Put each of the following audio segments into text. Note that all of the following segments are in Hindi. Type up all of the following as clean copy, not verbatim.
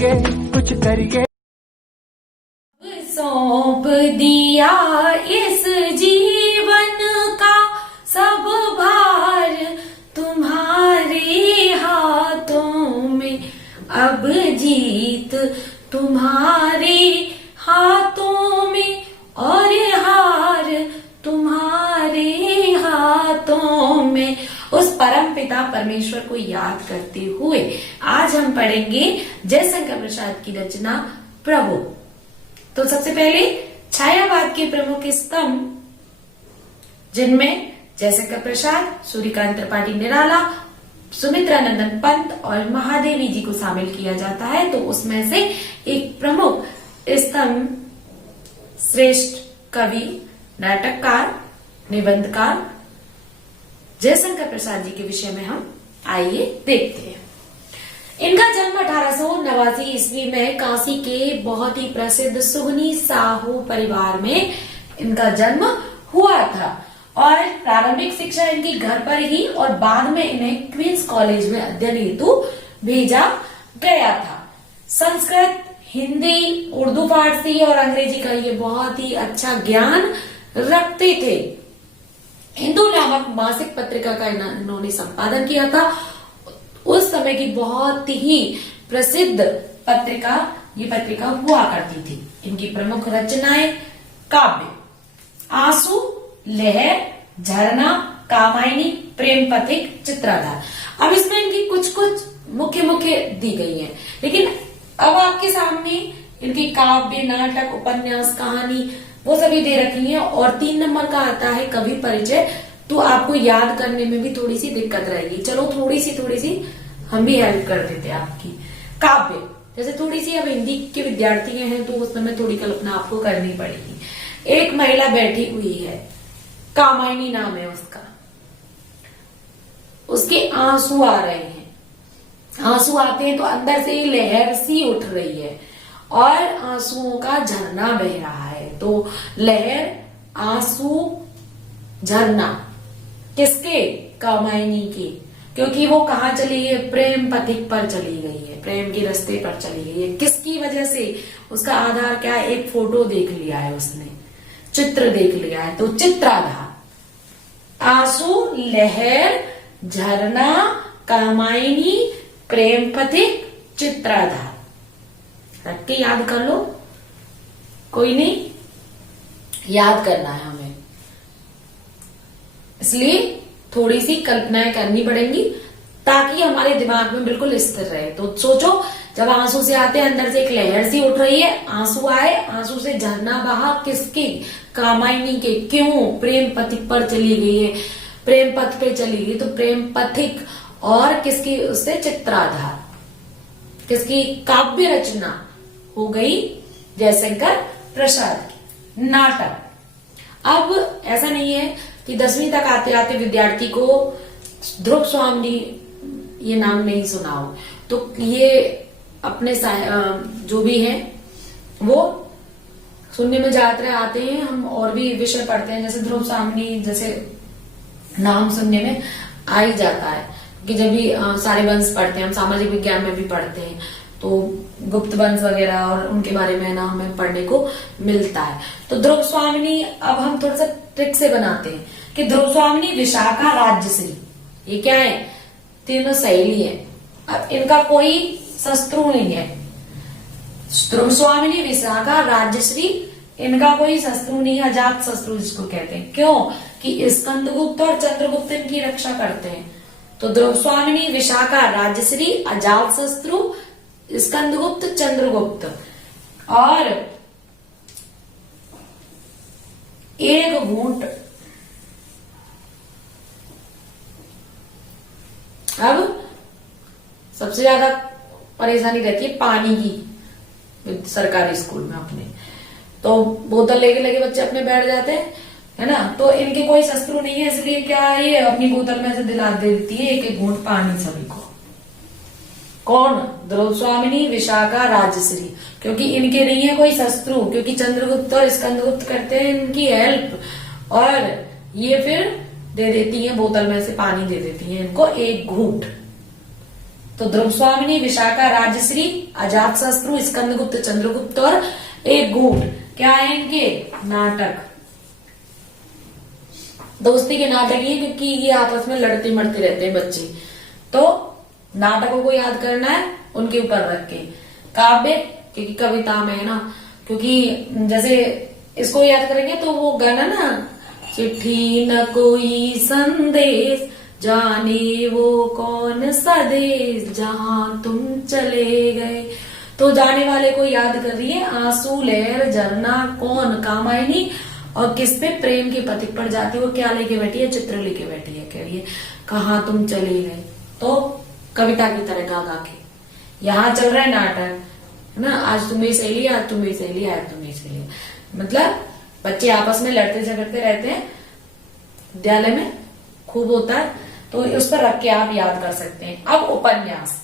करिए कुछ करिए। सौंप दिया इस जीवन का सब भार तुम्हारे हाथों में, अब जीत तुम्हारे हाथों में और हार तुम्हारे हाथों में। उस परम पिता परमेश्वर को याद करते हुए आज हम पढ़ेंगे जयशंकर प्रसाद की रचना प्रभु। तो सबसे पहले छायावाद के प्रमुख स्तंभ, जिनमें जयशंकर प्रसाद, सूर्यकांत त्रिपाठी निराला, सुमित्रा नंदन पंत और महादेवी जी को शामिल किया जाता है। तो उसमें से एक प्रमुख स्तंभ श्रेष्ठ कवि, नाटककार, निबंधकार जयशंकर प्रसाद जी के विषय में हम आइए देखते हैं। इनका जन्म 1889 ईस्वी में काशी के बहुत ही प्रसिद्ध सुगनी साहू परिवार में इनका जन्म हुआ था और प्रारंभिक शिक्षा इनकी घर पर ही और बाद में इन्हें क्वींस कॉलेज में अध्ययन हेतु भेजा गया था। संस्कृत, हिंदी, उर्दू, फारसी और अंग्रेजी का ये बहुत ही अच्छा ज्ञान रखते थे। हिंदू नामक मासिक पत्रिका का इन्होंने संपादन किया था। उस समय की बहुत ही प्रसिद्ध पत्रिका ये पत्रिका हुआ करती थी। इनकी प्रमुख रचनाएं काव्य आंसू, लहर, झरना, कामायनी, प्रेम पथिक, चित्राधार। अब इसमें इनकी कुछ कुछ मुख्य दी गई है, लेकिन अब आपके सामने इनकी काव्य, नाटक, उपन्यास, कहानी वो सभी दे रखी है। और 3 नंबर का आता है कवि परिचय, तो आपको याद करने में भी थोड़ी सी दिक्कत रहेगी। चलो थोड़ी सी हम भी हेल्प कर देते हैं आपकी। काव्य जैसे थोड़ी सी अब हिंदी के विद्यार्थी हैं तो उस समय थोड़ी कल्पना आपको करनी पड़ेगी। एक महिला बैठी हुई है, कामायनी नाम है उसका, उसके आंसू आ रहे हैं। आंसू आते हैं तो अंदर से लहर सी उठ रही है और आंसुओं का झरना बह रहा है। तो लहर, आंसू, झरना किसके? कामायनी के, क्योंकि वो कहाँ चली है? प्रेम पथिक पर चली गई है, प्रेम के रास्ते पर चली गई है। किसकी वजह से? उसका आधार क्या है? एक फोटो देख लिया है उसने, चित्र देख लिया है। तो चित्राधार, आंसू, लहर, झरना, कामायनी, प्रेम पथिक, चित्राधार। रख के याद कर लो, कोई नहीं, याद करना है हमें, इसलिए थोड़ी सी कल्पनाएं करनी पड़ेंगी ताकि हमारे दिमाग में बिल्कुल स्थिर रहे। तो सोचो, जब आंसू से आते हैं अंदर से एक लहर सी उठ रही है, आंसू आए, आंसू से झरना बहा, किसके? कामायनी के। क्यों? प्रेम पथिक पर चली गई है, प्रेम पथ पे चली गई, तो प्रेम पथिक। और किसकी? उससे चित्राधार, किसकी? काव्य रचना हो गई जयशंकर प्रसाद की। नाटक, अब ऐसा नहीं है कि 10वीं तक आते आते विद्यार्थी को ध्रुव स्वामी ये नाम नहीं सुना हो, तो ये अपने जो भी है वो सुनने में ज्यादातर आते हैं। हम और भी विषय पढ़ते हैं, जैसे ध्रुव स्वामी जैसे नाम सुनने में आ ही जाता है, कि जब भी सारे वंश पढ़ते हैं, हम सामाजिक विज्ञान में भी पढ़ते हैं, तो गुप्त वंश वगैरह और उनके बारे में ना हमें पढ़ने को मिलता है। तो ध्रुव स्वामिनी अब हम थोड़ा सा ट्रिक से बनाते हैं कि ध्रुव स्वामिनी, विशाखा, राज्यश्री, ये क्या है? तीनों सहेली है। अब इनका कोई शत्रु नहीं है। ध्रुव स्वामिनी, विशाखा, राज्यश्री, इनका कोई शत्रु नहीं है, अजात शत्रु जिसको कहते हैं। क्यों? कि स्कंदगुप्त और चंद्रगुप्त इनकी रक्षा करते हैं। तो ध्रुव स्वामिनी, विशाखा, राज्यश्री, अजात शत्रु, स्कंदगुप्त, चंद्रगुप्त। और एक घूंट, अब सबसे ज्यादा परेशानी रहती है पानी की सरकारी स्कूल में अपने, तो बोतल लेके लेके बच्चे अपने बैठ जाते हैं, है ना। तो इनके कोई शत्रु नहीं है, इसलिए क्या है, ये अपनी बोतल में से दिला देती है एक एक घूंट पानी सभी को। कौन? ध्रुव स्वामिनी, विशाखा, राज्यश्री, क्योंकि इनके नहीं है कोई शत्रु, क्योंकि चंद्रगुप्त और स्कंदगुप्त करते हैं इनकी हेल्प, और ये फिर दे देती है, बोतल में से पानी दे देती है इनको एक घूंट। तो ध्रुव स्वामिनी, विशाखा, राजश्री, अजात शत्रु, स्कंदगुप्त, चंद्रगुप्त और एक घूट। क्या है इनके? नाटक। दोस्ती के नाटक ये, क्योंकि ये आपस में लड़ते मरते रहते हैं बच्चे, तो नाटकों को याद करना है उनके ऊपर रख के। काव्य, क्योंकि कविता में है ना, क्योंकि जैसे इसको याद करेंगे तो वो गाना ना, चिट्ठी न कोई संदेश, जाने वो कौन सा देश, जहां तुम चले गए। तो जाने वाले को याद कर रही है, आंसू, लहर, झरना, कौन? कामायनी। और किस पे? प्रेम के पथिक पर जाती है। वो क्या लेके बैठी है? चित्र लेके बैठी है। कह रही है कहाँ तुम चले गए। तो कविता की तरह गा गा के यहाँ चल रहा है नाटक, है ना। आज तुम्हें सहेली, आज तुम्हें सहेली, आज तुम्हें सहेली। मतलब बच्चे आपस में लड़ते झगड़ते रहते हैं, विद्यालय में खूब होता है, तो उस पर रख के आप याद कर सकते हैं। अब उपन्यास,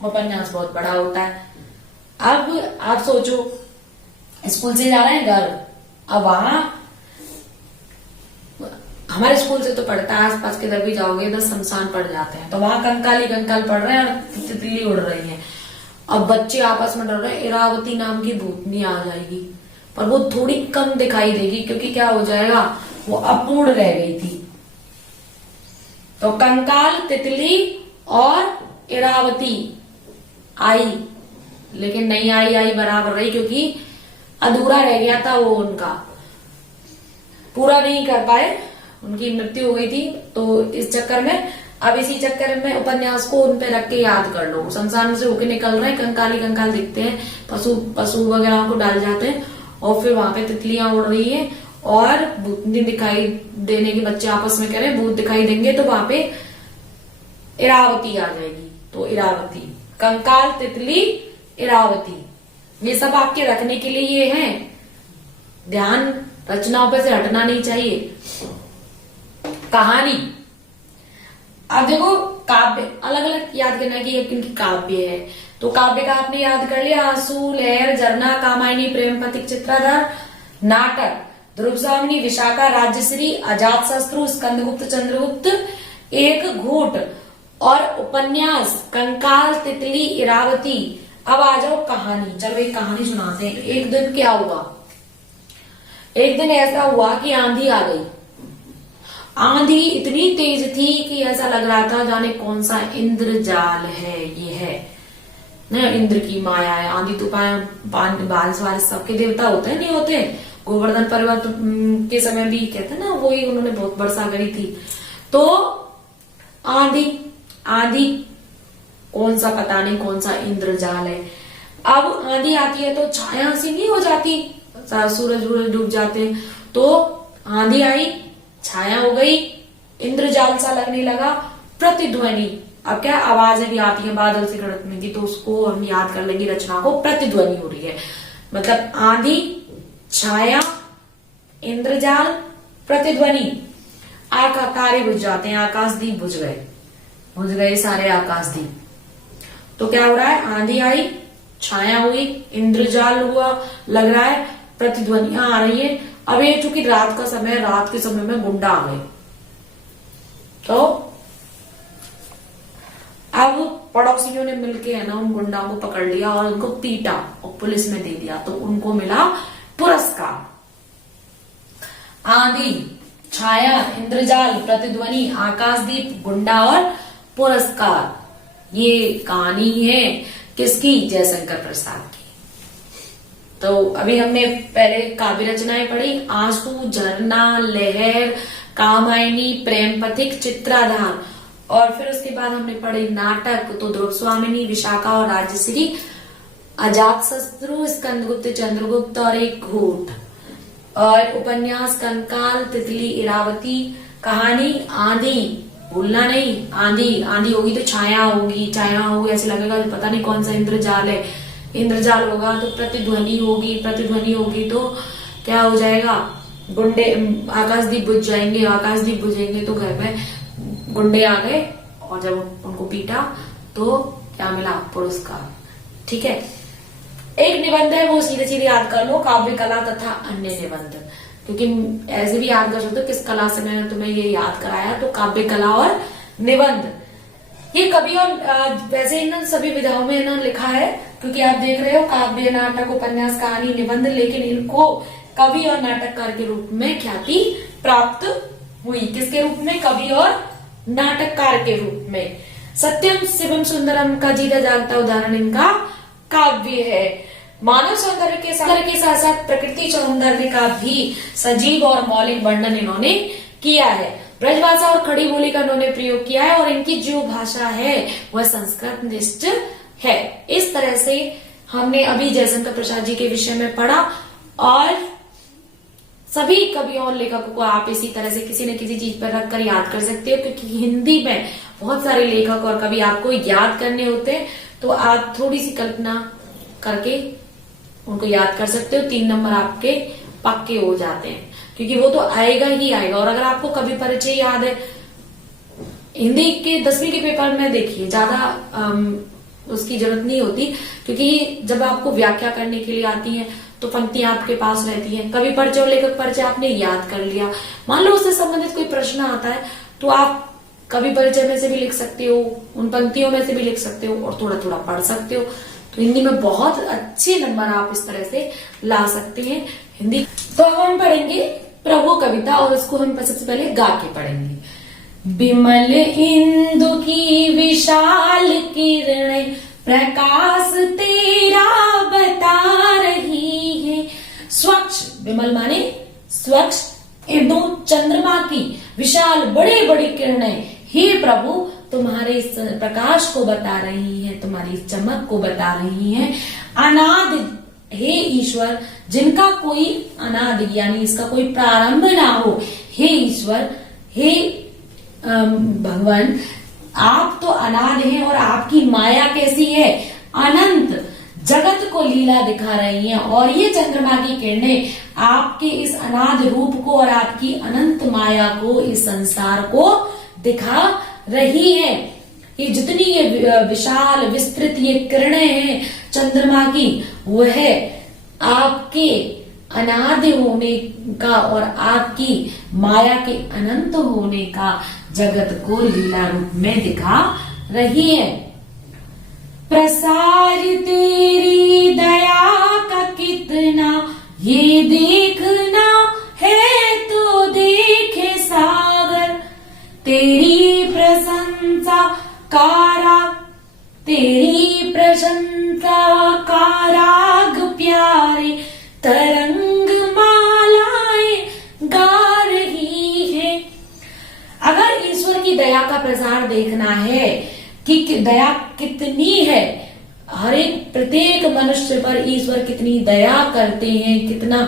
उपन्यास बहुत बड़ा होता है। अब आप सोचो, स्कूल से जा रहे हैं घर, अब वहां हमारे स्कूल से तो पढ़ता है, आसपास के इधर भी जाओगे इधर शमशान पड़ जाते हैं, तो वहां कंकाली कंकाल पढ़ रहे हैं और तितली उड़ रही है। अब बच्चे आपस में डर रहे हैं, इरावती नाम की भूतनी आ जाएगी, पर वो थोड़ी कम दिखाई देगी, क्योंकि क्या हो जाएगा, वो अपूर्ण रह गई थी। तो कंकाल, तितली और इरावती आई, लेकिन नहीं आई बराबर रही, क्योंकि अधूरा रह गया था, वो उनका पूरा नहीं कर पाए, उनकी मृत्यु हो गई थी। तो इस चक्कर में, अब इसी चक्कर में उपन्यास को उन पे रख के याद कर लो। शमशान से होके निकल रहे हैं, कंकाली कंकाल दिखते हैं, पशु वगैरह को डाल जाते हैं, और फिर वहां पे तितलियां उड़ रही है और भूतनी दिखाई देने के बच्चे आपस में कह रहे हैं भूत दिखाई देंगे, तो वहां पे इरावती आ जाएगी। तो इरावती, कंकाल, तितली, इरावती, ये सब आपके रखने के लिए ये है। ध्यान रचनाओं पे से हटना नहीं चाहिए। कहानी, अब देखो काव्य अलग अलग याद करना कि ये किनकी काव्य है। तो काव्य का आपने याद कर लिया, आंसू, लहर, झरना, कामायनी, प्रेम पथिक, चित्राधार। नाटक, ध्रुव स्वामिनी, विशाखा, राजश्री, अजात शत्रु, स्कंदगुप्त, चंद्रगुप्त, एक घूट। और उपन्यास, कंकाल, तितली, इरावती। अब आ जाओ कहानी। चलो एक कहानी सुनाते हैं। एक दिन क्या हुआ, एक दिन ऐसा हुआ कि आंधी आ गई। आंधी इतनी तेज थी कि ऐसा लग रहा था जाने कौन सा इंद्रजाल है ये है ना, इंद्र की माया है। आंधी तूफान, बारिश वारिश सबके देवता होते हैं, नहीं होते। गोवर्धन पर्वत के समय भी कहते ना, वही उन्होंने बहुत वर्षा करी थी। तो आंधी कौन सा, पता नहीं कौन सा इंद्रजाल है। अब आंधी आती है तो छाया सी नहीं हो जाती, सूरज डूब जाते हैं। तो आंधी आई, छाया हो गई, इंद्रजाल सा लगने लगा। प्रतिध्वनि, अब क्या आवाजें भी आती है बादल से गड़कने की, तो उसको हम याद कर लेंगे रचना को। प्रतिध्वनि हो रही है, मतलब आंधी, छाया, इंद्रजाल, प्रतिध्वनि। तारे बुझ जाते हैं, आकाशदीप बुझ गए सारे आकाशदीप। तो क्या हो रहा है, आंधी आई, छाया हुई, इंद्रजाल हुआ, लग रहा है, प्रतिध्वनियां आ रही है। अब ये चूंकि रात का समय, रात के समय में गुंडा आ गए, तो अब पड़ोसियों ने मिलके है ना उन गुंडाओं को पकड़ लिया और उनको पीटा और पुलिस में दे दिया। तो उनको मिला पुरस्कार। आंधी, छाया, इंद्रजाल, प्रतिध्वनि, आकाशदीप, गुंडा और पुरस्कार। ये कहानी है किसकी, जयशंकर प्रसाद की। तो अभी हमने पहले काव्य रचनाएं पढ़ी, आंसू, झरना, लहर, कामायनी, प्रेम पथिक, चित्राधार। और फिर उसके बाद हमने पढ़े नाटक, तो ध्रुव स्वामिनी, विशाखा और राजश्री, अजात शत्रु, स्कंदगुप्त, चंद्रगुप्त और एक घूट। और उपन्यास, कंकाल, तितली, इरावती। कहानी, आंधी, भूलना नहीं, आंधी होगी तो छाया होगी, ऐसे लगेगा पता नहीं कौन सा इंद्रजाल है। इंद्रजाल होगा तो प्रतिध्वनि होगी तो क्या हो जाएगा, गुंडे, आकाशदीप बुझ जाएंगे, तो घर में गुंडे आ गए और जब उनको पीटा तो क्या मिला, पुरस्कार। ठीक है। एक निबंध है, वो सीधे सीधे याद कर लो, काव्य कला तथा अन्य निबंध, क्योंकि ऐसे भी याद कर सकते हो किस कला से मैंने तुम्हें ये याद कराया। तो काव्य कला और निबंध। ये कवि और वैसे इन सभी विधाओं में इन्होंने लिखा है, क्योंकि आप देख रहे हो काव्य, नाटक, उपन्यास, कहानी, निबंध, लेकिन इनको कवि और नाटककार के रूप में ख्याति प्राप्त हुई। किसके रूप में? कवि और नाटककार के रूप में। सत्यम शिवम सुंदरम का जीता जागता उदाहरण इनका काव्य है। मानव सौंदर्य के साथ साथ प्रकृति सौंदर्य का भी सजीव और मौलिक वर्णन इन्होंने किया है। ब्रजभाषा और खड़ी बोली का इन्होंने प्रयोग किया है और इनकी जो भाषा है वह संस्कृत निष्ठ है। इस तरह से हमने अभी जयशंकर प्रसाद जी के विषय में पढ़ा और सभी कवियों और लेखकों को आप इसी तरह से किसी न किसी चीज पर रखकर याद कर सकते हो, क्योंकि हिंदी में बहुत सारे लेखक और कवि आपको याद करने होते हैं, तो आप थोड़ी सी कल्पना करके उनको याद कर सकते हो। 3 नंबर आपके पक्के हो जाते हैं, क्योंकि वो तो आएगा ही आएगा। और अगर आपको कवि परिचय याद है, हिंदी के 10वीं के पेपर में देखिए, ज्यादा उसकी जरूरत नहीं होती, क्योंकि जब आपको व्याख्या करने के लिए आती है तो पंक्तियां आपके पास रहती हैं। कवि परिचय और लेखक परिचय आपने याद कर लिया, मान लो उससे संबंधित कोई प्रश्न आता है तो आप कवि परिचय में से भी लिख सकते हो, उन पंक्तियों में से भी लिख सकते हो और थोड़ा थोड़ा पढ़ सकते हो। तो हिंदी में बहुत अच्छे नंबर आप इस तरह से ला सकते हैं हिंदी। तो अब हम पढ़ेंगे प्रभु कविता और उसको हम सबसे पहले गा के पढ़ेंगे। विमल इंदु की विशाल किरणें प्रकाश तेरा बता रही है। स्वच्छ, विमल माने स्वच्छ, इंदु चंद्रमा की विशाल बड़े बड़ी किरणें हे प्रभु तुम्हारे इस प्रकाश को बता रही है, तुम्हारी इस चमक को बता रही है। अनादि हे ईश्वर, जिनका कोई अनादि यानी इसका कोई प्रारंभ ना हो, हे ईश्वर, हे भगवान, आप तो अनाद हैं और आपकी माया कैसी है, अनंत जगत को लीला दिखा रही हैं। और ये चंद्रमा की किरणें आपके इस अनाद रूप को और आपकी अनंत माया को, इस संसार को दिखा रही है। ये जितनी ये विशाल विस्तृत ये किरणें हैं चंद्रमा की, वह आपके अनाद होने का और आपकी माया के अनंत होने का जगत को लीला रूप में दिखा रही है। प्रसार तेरी दया का कितना ये देखना है तो देखे सागर, तेरी प्रशंसा का राग प्यारे तरंग मालाएं गा रही है। अगर ईश्वर की दया का प्रसार देखना है कि दया कितनी है, हर एक प्रत्येक मनुष्य पर ईश्वर कितनी दया करते हैं, कितना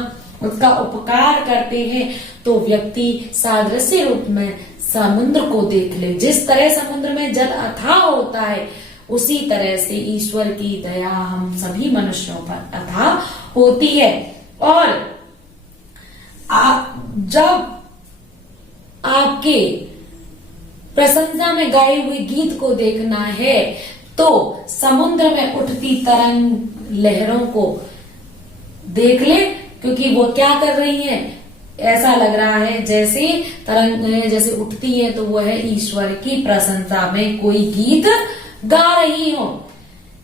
उसका उपकार करते हैं, तो व्यक्ति सादृश्य रूप में समुद्र को देख ले। जिस तरह समुद्र में जल अथाह होता है, उसी तरह से ईश्वर की दया हम सभी मनुष्यों पर अथाह होती है। और जब आपके प्रशंसा में गाए हुए गीत को देखना है तो समुद्र में उठती तरंग लहरों को देख ले, क्योंकि वो क्या कर रही है, ऐसा लग रहा है जैसे तरंग जैसे उठती है तो वह ईश्वर की प्रशंसा में कोई गीत गा रही हो।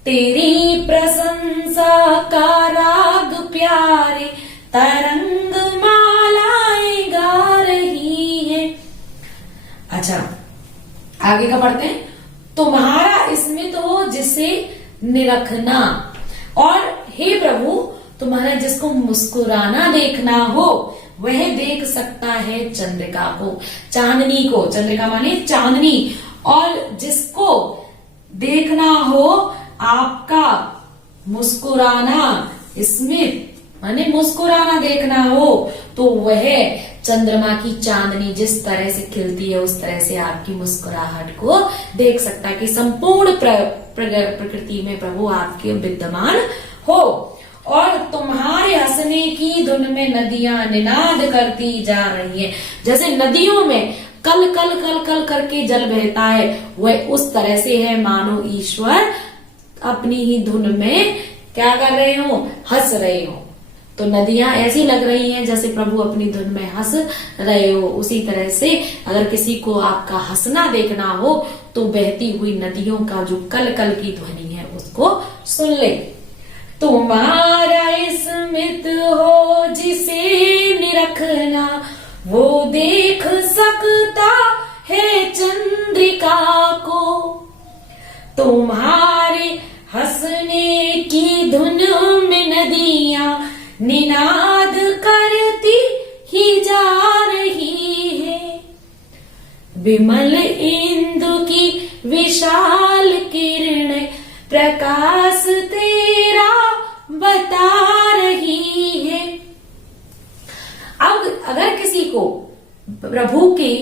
तेरी प्रशंसा का राग प्यारे तरंग मालाएं गा रही है। अच्छा, आगे का पढ़ते हैं। तुम्हारा स्मित हो जिसे निरखना, और हे प्रभु तुम्हारा जिसको मुस्कुराना देखना हो वह देख सकता है चंद्रिका को, चांदनी को। चंद्रिका माने चांदनी। और जिसको देखना हो आपका मुस्कुराना, स्मित माने मुस्कुराना देखना हो, तो वह चंद्रमा की चांदनी जिस तरह से खिलती है उस तरह से आपकी मुस्कुराहट को देख सकता है कि संपूर्ण प्रकृति में प्रभु आपके विद्यमान हो। और तुम्हारे हंसने की धुन में नदियां निनाद करती जा रही है। जैसे नदियों में कल कल कल कल करके जल बहता है, वह उस तरह से है मानो ईश्वर अपनी ही धुन में क्या कर रहे हो, हंस रहे हो। तो नदियां ऐसी लग रही हैं जैसे प्रभु अपनी धुन में हंस रहे हो। उसी तरह से अगर किसी को आपका हंसना देखना हो तो बहती हुई नदियों का जो कल कल की ध्वनि है उसको सुन ले। तुम्हारा स्मित हो जिसे निरखना, वो देख सकता है चंद्रिका को। तुम्हारे हंसने की धुन में नदियां निनाद करती ही जा रही है। विमल इंदु की विशाल किरण प्रकाश तेरा बता रही है। अब अगर किसी को प्रभु के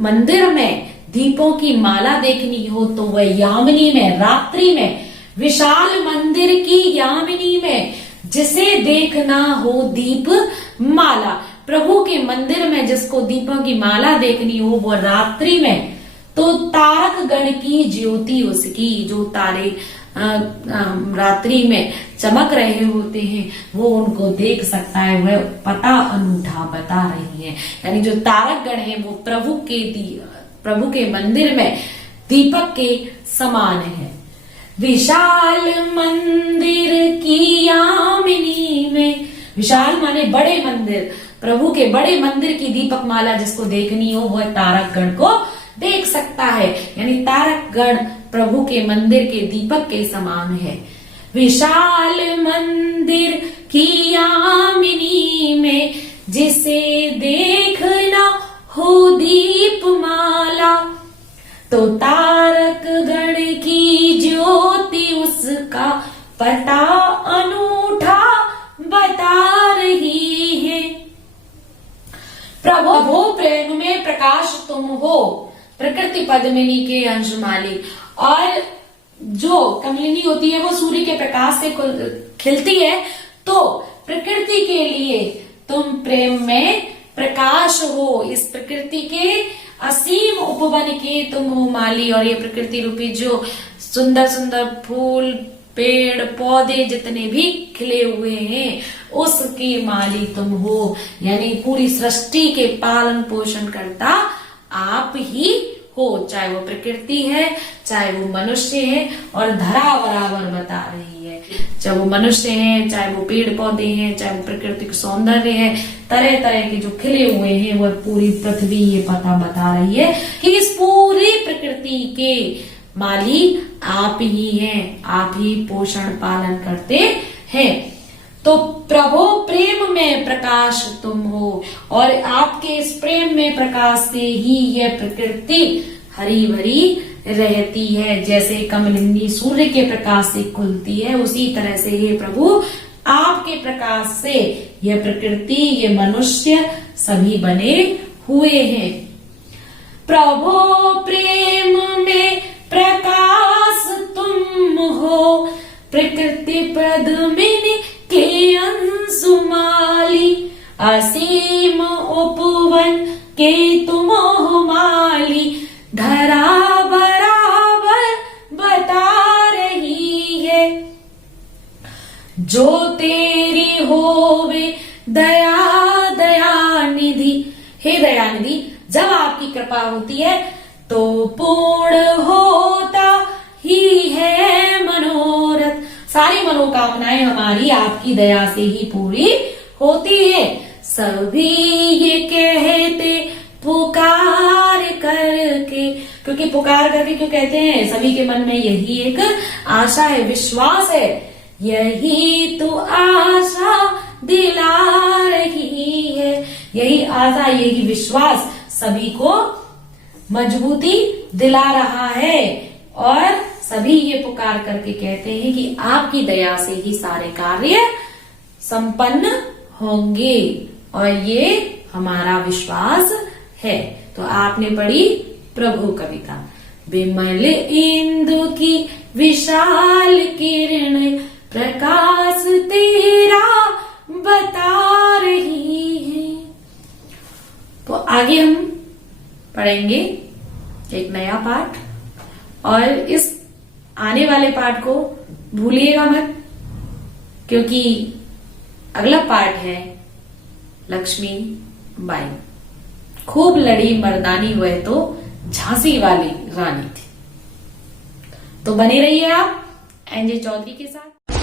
मंदिर में दीपों की माला देखनी हो तो वह यामिनी में, रात्रि में, विशाल मंदिर की यामिनी में जिसे देखना हो दीप माला, प्रभु के मंदिर में जिसको दीपों की माला देखनी हो वो रात्रि में, तो तारक गण की ज्योति, उसकी जो तारे रात्रि में चमक रहे होते हैं वो उनको देख सकता है। वह पता अनूठा बता रही है। यानी जो तारक गण है वो प्रभु के मंदिर में दीपक के समान है। विशाल मंदिर की यामिनी में, विशाल माने बड़े मंदिर, प्रभु के बड़े मंदिर की दीपक माला जिसको देखनी हो वह तारक गण को देख सकता है। यानी तारक गण प्रभु के मंदिर के दीपक के समान है। विशाल मंदिर की यामिनी में जिसे देखना हो दीप माला, तो तारक गण की ज्योति उसका पता अनूठा बता रही है। प्रभु प्रेम में प्रकाश तुम हो, प्रकृति पद्मिनी के अंशमाली। और जो कमलिनी होती है वो सूर्य के प्रकाश से खिलती है, तो प्रकृति के लिए तुम प्रेम में प्रकाश हो। इस प्रकृति के असीम उपवन के तुम हो माली। और ये प्रकृति रूपी जो सुंदर सुंदर फूल, पेड़, पौधे जितने भी खिले हुए हैं उसकी माली तुम हो। यानी पूरी सृष्टि के पालन पोषण करता आप ही हो, चाहे वो प्रकृति है, चाहे वो मनुष्य है। और धरा बराबर बता रही है, चाहे वो मनुष्य है, चाहे वो पेड़ पौधे हैं, चाहे वो प्राकृतिक सौंदर्य है, तरह तरह के जो खिले हुए हैं वह पूरी पृथ्वी ये पता बता रही है कि इस पूरी प्रकृति के माली आप ही हैं, आप ही पोषण पालन करते हैं। तो प्रभु प्रेम में प्रकाश तुम हो, और आपके इस प्रेम में प्रकाश से ही यह प्रकृति हरी भरी रहती है। जैसे कमलिनी सूर्य के प्रकाश से खुलती है, उसी तरह से हे प्रभु आपके प्रकाश से यह प्रकृति, ये मनुष्य सभी बने हुए हैं। प्रभु प्रेम में प्रकाश तुम हो, प्रकृति पद्मिनी के अंशुमाली। असीम उपवन के तुम हो माली, धरा बराबर बता रही है। जो तेरी होवे दया दयानिधि, हे दयानिधि, जब आपकी कृपा होती है तो पूर्ण होता ही है मनोरथ। सारी मनोकामनाएं हमारी आपकी दया से ही पूरी होती है। सभी ये कहते पुकार करके, क्योंकि पुकार करके क्यों कहते हैं, सभी के मन में यही एक आशा है, विश्वास है, यही तो आशा दिला रही है। यही आशा, यही विश्वास सभी को मजबूती दिला रहा है। और सभी ये पुकार करके कहते हैं कि आपकी दया से ही सारे कार्य संपन्न होंगे, और ये हमारा विश्वास है। तो आपने पढ़ी प्रभु कविता। विमल इंदु की विशाल किरण प्रकाश तेरा बता रही है। तो आगे हम पढ़ेंगे एक नया पाठ, और इस आने वाले पाठ को भूलिएगा मत, क्योंकि अगला पार्ट है लक्ष्मी बाई। खूब लड़ी मर्दानी वह तो झांसी वाली रानी थी। तो बने रहिए आप एनजे चौधरी के साथ।